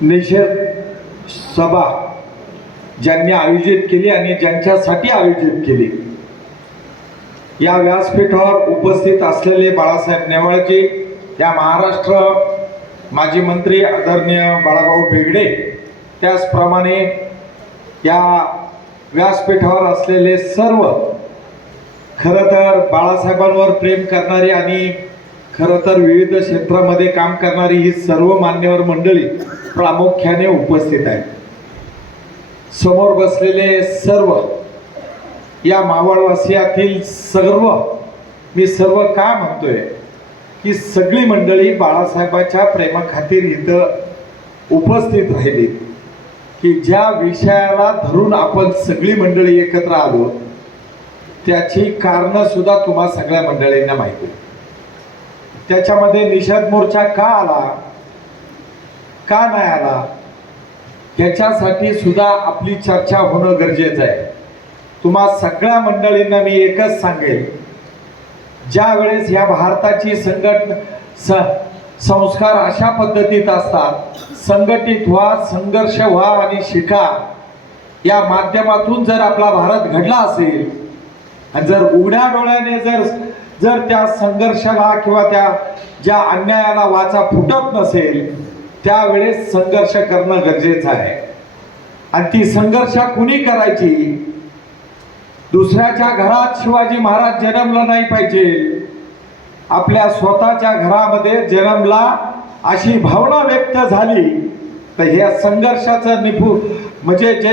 निषेध सभा ज्यांनी आयोजित केली आणि ज्यांच्यासाठी आयोजित केली, या व्यासपीठावर उपस्थित असलेले बाळासाहेब नेवाळजी, या महाराष्ट्र माजी मंत्री आदरणीय बाळाभाऊ बेगडे, त्याचप्रमाणे या व्यासपीठावर असलेले सर्व खरं तर बाळासाहेबांवर प्रेम करणारी आणि खरं तर विविध क्षेत्रामध्ये काम करणारी ही सर्व मान्यवर मंडळी प्रामुख्याने उपस्थित आहेत. समोर बसलेले सर्व या मावळवासियातील सर्व, मी सर्व का म्हणतोय की सगळी मंडळी बाळासाहेबांच्या प्रेमाखातीर इथं उपस्थित राहिली, की ज्या विषयाला धरून आपण सगळी मंडळी एकत्र आलो त्याची कारणं सुद्धा तुम्हा सगळ्या मंडळींना माहिती. त्याच्यामध्ये निषेध मोर्चा का आला, का नाही आला, याच्यासाठी सुद्धा आपली चर्चा होणं गरजेचं आहे. तुम्हा सगळ्या मंडळींना मी एकच सांगेल, ज्या वेळेस या भारताची संस्कार अशा पद्धतीत असतात, संघटित व्हा, संघर्ष व्हा आणि शिका, या माध्यमातून जर आपला भारत घडला असेल आणि जर उघड्या डोळ्याने जर त्या संघर्षाला किंवा त्या ज्या अन्यायाला वाचा फुटत नसेल, त्यावेळेस संघर्ष करणं गरजेचं आहे. आणि ती संघर्ष कुणी करायची? दुसऱ्याच्या घरात शिवाजी महाराज जन्मला नाही पाहिजे, आपल्या स्वतःच्या घरामध्ये जन्मला अशी भावना व्यक्त झाली तर ह्या संघर्षाचं म्हणजे जे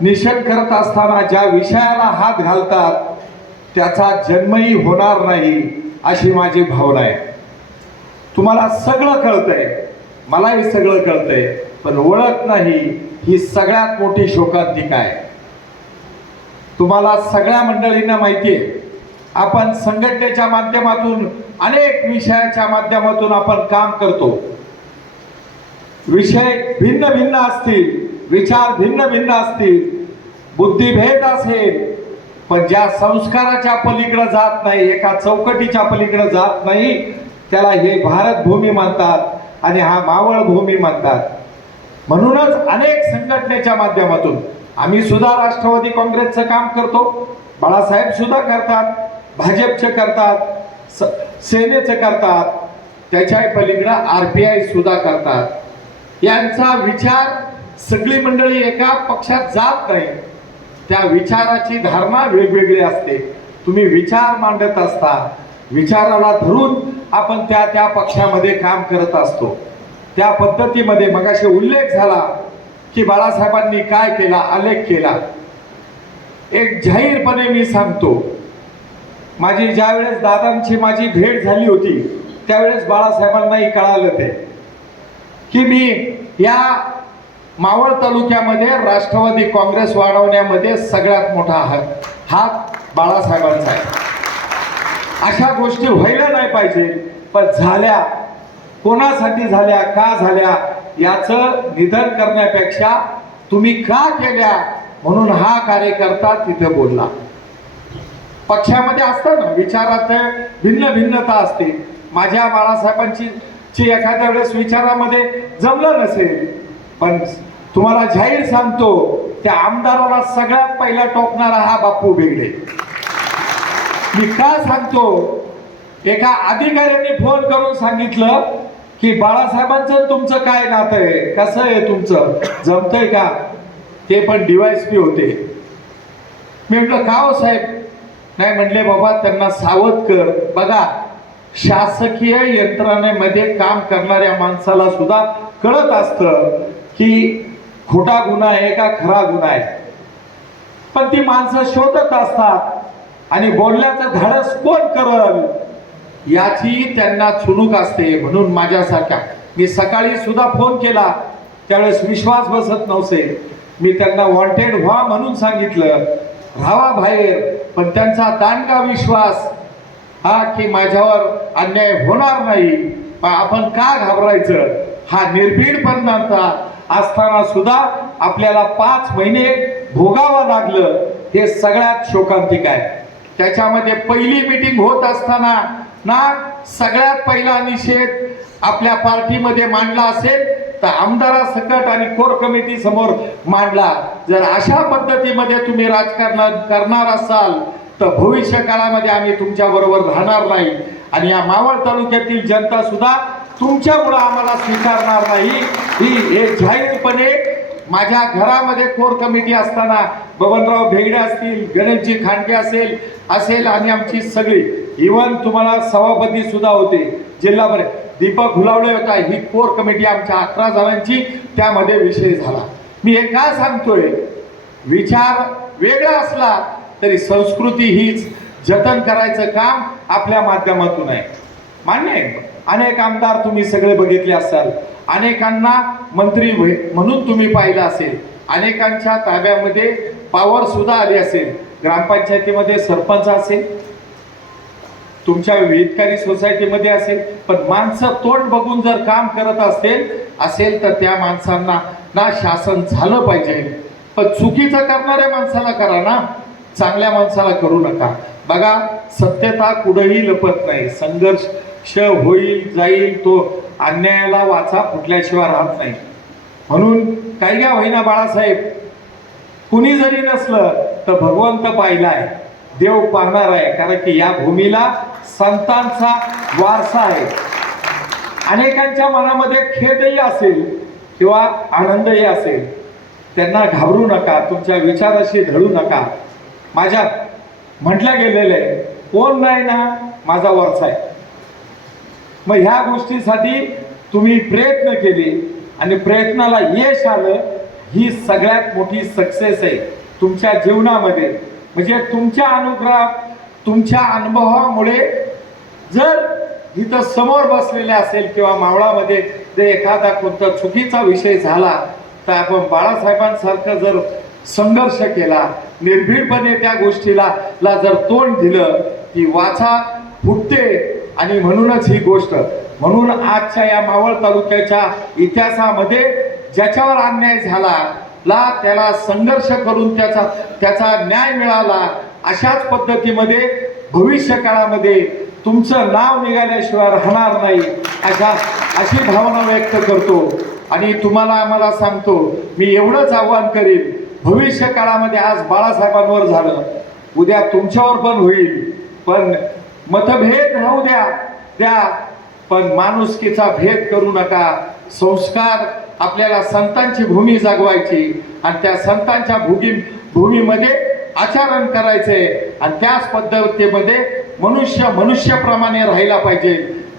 निषेध करत असताना ज्या विषयाला हात घालतात त्याचा जन्मही होणार नाही, अशी माझी भावना आहे. तुम्हाला सगळं कळतंय, मलाही सगळं कळतंय, पण ओळख नाही ही सगळ्यात मोठी शोकांतिका आहे. तुम्हाला सगळ्या मंडळींना माहिती आहे, आपण संघटनेच्या माध्यमातून अनेक विषयाच्या माध्यमातून आपण काम करतो. विषय भिन्न भिन्न असतील, विचार भिन्न भिन्न असतील, बुद्धिभेद असेल, पण ज्या संस्काराच्या पलीकडे जात नाही, एका चौकटीच्या पलीकडे जात नाही, त्याला हे भारत भूमी म्हणतात आणि हा मावळ भूमी म्हणतात. म्हणूनच अनेक संघटनेच्या माध्यमातून आम्ही सुद्धा राष्ट्रवादी काँग्रेसचं काम करतो, बाळासाहेब सुद्धा करतात, भाजपचे करतात, सेनेचं करतात, त्याच्या पलीकडे RPI सुद्धा करतात. यांचा विचार सगळी मंडळी एका पक्षात जात नाही, त्या विचाराची धारणा वेगवेगळी असते. तुम्ही विचार मांडत असता, विचाराला धरून आपण त्या पक्षामध्ये काम करत असतो. त्या पद्धतीमध्ये मगाशी उल्लेख झाला की बाळासाहेबांनी काय केला, आलेख केला. एक जाहीरपणे मी सांगतो, ज्यावेळेस दादांची माझी भेट झाली होती त्यावेळेस बाळासाहेबांनाही कळालं ते की मी या मावळ तालुक्यामध्ये राष्ट्रवादी काँग्रेस वाढवण्यामध्ये सगळ्यात मोठा हात बाळासाहेबांचा आहे. अशा गोष्टी व्हायला नाही पाहिजे, पण झाल्या. कोणासाठी झाल्या, का झाल्या याचं निधन करण्यापेक्षा तुम्ही का केल्या म्हणून हा कार्यकर्ता तिथे बोलला. पक्षामध्ये असतं ना, विचारात भिन्न भिन्नता असते. माझ्या बाळासाहेबांची एखाद्या वेळेस विचारामध्ये जमलं नसेल, पण तुम्हाला जाहीर सांगतो, त्या आमदाराला सगळ्यात पहिला टोकणारा हा बापू बेगडे. मी का सांगतो, एका अधिकाऱ्याने फोन करून सांगितलं की बाळासाहेबांचं तुमचं काय नातं आहे, कसं आहे तुमचं, जमतंय का? ते पण DYSP होते. मी म्हटलं का हो साहेब? नाही म्हणले, बाबा त्यांना सावध कर. बघा, शासकीय यंत्रणेमध्ये काम करणाऱ्या माणसाला सुद्धा कळत असतं की खोटा गुन्हा आहे का खरा गुन्हा आहे, पण ती माणसं शोधत असतात आणि बोलण्याचं धाडस कोण करल याची त्यांना चुणूक असते. म्हणून माझ्यासारखा, मी सकाळी सुद्धा फोन केला त्यावेळेस विश्वास बसत नव्हते, मी त्यांना वॉन्टेड व्हा म्हणून सांगितलं, राहावा बाहेर, पण त्यांचा दांडगा विश्वास हा की माझ्यावर अन्याय होणार नाही, पण आपण का घाबरायचं, हा निर्भीडपणा असताना सुद्धा आपल्याला 5 महिने भोगावं लागलं, हे सगळ्यात शोकांतिक आहे. त्याच्यामध्ये पहिली मीटिंग होत असताना ना सगळ्यात पहिला निषेध आपल्या पार्टीमध्ये मांडला असेल तर आमदारासकट आणि कोर कमिटी समोर मांडला. जर अशा पद्धतीमध्ये तुम्ही राजकारण करणार असाल तर भविष्य काळामध्ये आम्ही तुमच्या बरोबर राहणार नाही आणि या मावळ तालुक्यातील जनता सुद्धा तुमच्यामुळे आम्हाला स्वीकारणार नाही. ही हे जाहीरपणे माझ्या घरामध्ये कोर कमिटी असताना बबनराव भेगडे असतील, गणेशजी खांडके असेल आणि आमची सगळी इव्हन तुम्हाला सभापती सुद्धा होते जिल्हाभर दीपक हुलावळे होता. ही कोर कमिटी आमच्या 11 जणांची त्यामध्ये विषय झाला. मी हे का सांगतोय, विचार वेगळा असला तरी संस्कृती हीच जतन करायचं काम आपल्या माध्यमातून आहे. मान्य आहे. अनेक आमदार तुम्ही सगळे बघितले असाल, अनेकांना मंत्री म्हणून तुम्ही पाहिलं असेल, अनेकांच्या ताब्यामध्ये पॉवर सुद्धा आली असेल. ग्रामपंचायतीमध्ये सरपंच असेल, तुमच्या हितकारी सोसायटीमध्ये असेल, पण माणसं तोंड बघून जर काम करत असेल तर त्या माणसांना ना शासन झालं पाहिजे. पण चुकीचं करणाऱ्या माणसाला करा ना, चांगल्या माणसाला करू नका. बघा, सत्यता कुठेही लपत नाही. संघर्ष होईल जाईल, तो अन्यायाला वाचा फुटल्याशिवाय राहत नाही. म्हणून काही का होईना बाळासाहेब, कुणी जरी नसलं तर भगवंत पाहिलाय, देव पाहणार आहे. कारण की या भूमीला संतांचा वारसा आहे. अनेकांच्या मनामध्ये खेदही असेल किंवा आनंदही असेल, त्यांना घाबरू नका, तुमच्या विचाराशी धडू नका. माझ्या म्हटलं गेलेलं आहे, कोण नाही ना माझा वारसा आहे. मग ह्या गोष्टीसाठी तुम्ही प्रयत्न केले आणि प्रयत्नाला यश आलं, ही सगळ्यात मोठी सक्सेस आहे तुमच्या जीवनामध्ये. म्हणजे तुमच्या अनुग्रह, तुमच्या अनुभवामुळे जर इथं समोर बसलेले असेल किंवा मावळामध्ये जर एखादा कोणता चुकीचा विषय झाला तर आपण बाळासाहेबांसारखं जर संघर्ष केला, निर्भीडपणे त्या गोष्टीला जर तोंड दिलं की वाचा फुटते. आणि म्हणूनच ही गोष्ट, म्हणून आजच्या या मावळ तालुक्याच्या इतिहासामध्ये ज्याच्यावर अन्याय झाला त्याला संघर्ष करून त्याचा न्याय मिळाला. अशाच पद्धतीमध्ये भविष्य काळामध्ये तुमचं नाव निघाल्याशिवाय राहणार नाही, अशी भावना व्यक्त करतो. आणि तुम्हाला आम्हाला सांगतो, मी एवढंच आव्हान करीन, भविष्य काळामध्ये आज बाळासाहेबांवर झालं, उद्या तुमच्यावर पण होईल. पण मतभेद राहू द्या, पण माणुसकीचा भेद करू नका. संस्कार, आपल्याला संतांची भूमी जगवायची आणि त्या संतांच्या भूमीमध्ये आचरण करायचंय आणि त्याच पद्धतीमध्ये मनुष्याप्रमाणे राहायला पाहिजे,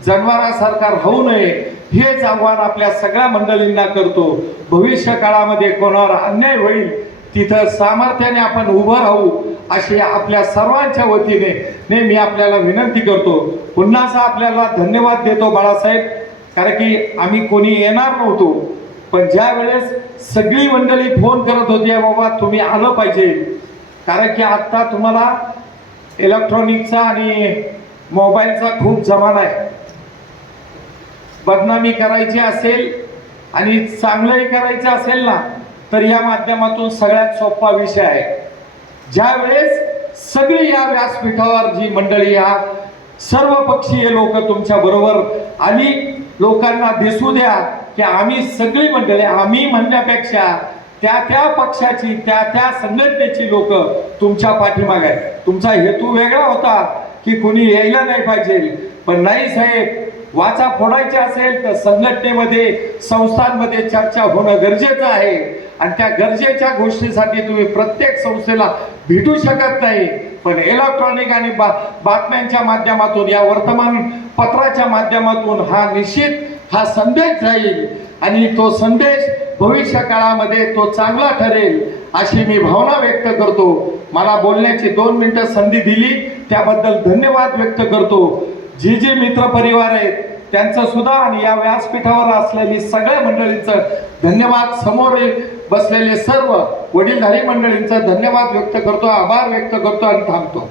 जनावरांसारखा राहू नये. हेच आव्हान आपल्या सगळ्या मंडळींना करतो. भविष्य काळामध्ये कोणावर अन्याय होईल तिथं सामर्थ्याने आपण उभं राहू, अशी आपल्या सर्वांच्या वतीने मी आपल्याला विनंती करतो. पुन्हा आपल्याला धन्यवाद देतो बाळासाहेब, कारण की आम्ही कोणी येणार नव्हतो, पण ज्या वेळेस सगळी मंडळी फोन करत होती बाबा तुम्ही आलं पाहिजे, कारण की आता तुम्हाला इलेक्ट्रॉनिकचा आणि मोबाईलचा खूप जमाना आहे. बदनामी करायची असेल आणि चांगलंही करायचं असेल ना, तर या माध्यमातून सगळ्यात सोपा विषय आहे. ज्या वेळेस सगळी या व्यासपीठावर जी मंडळी, या सर्व पक्षीय लोक तुमच्या बरोबर आली, लोकांना दिसू द्या की आम्ही सगळी मंडळी, आम्ही म्हणण्यापेक्षा त्या पक्षाची त्या संघटनेची लोक तुमच्या पाठीमागे आहेत. तुमचा हेतू वेगळा होता की कोणी यायला नाही पाहिजे, पण नाही साहेब, वाचा फोडायची असेल तर संघटनेमध्ये, संस्थांमध्ये चर्चा होणं गरजेचं आहे. आणि त्या गरजेच्या गोष्टीसाठी तुम्ही प्रत्येक संस्थेला भेटू शकत नाही, पण इलेक्ट्रॉनिक आणि बातम्यांच्या माध्यमातून, या वर्तमानपत्राच्या माध्यमातून हा संदेश जाईल आणि तो संदेश भविष्य काळामध्ये तो चांगला ठरेल, अशी मी भावना व्यक्त करतो. मला बोलण्याची 2 मिनिटं संधी दिली त्याबद्दल धन्यवाद व्यक्त करतो. जे मित्र परिवार आहेत त्यांचं सुद्धा आणि या व्यासपीठावर असलेली सगळ्या मंडळींचं धन्यवाद. समोर बसलेले सर्व वडीलधारी मंडळींचा धन्यवाद व्यक्त करतो, आभार व्यक्त करतो आणि थांबतो.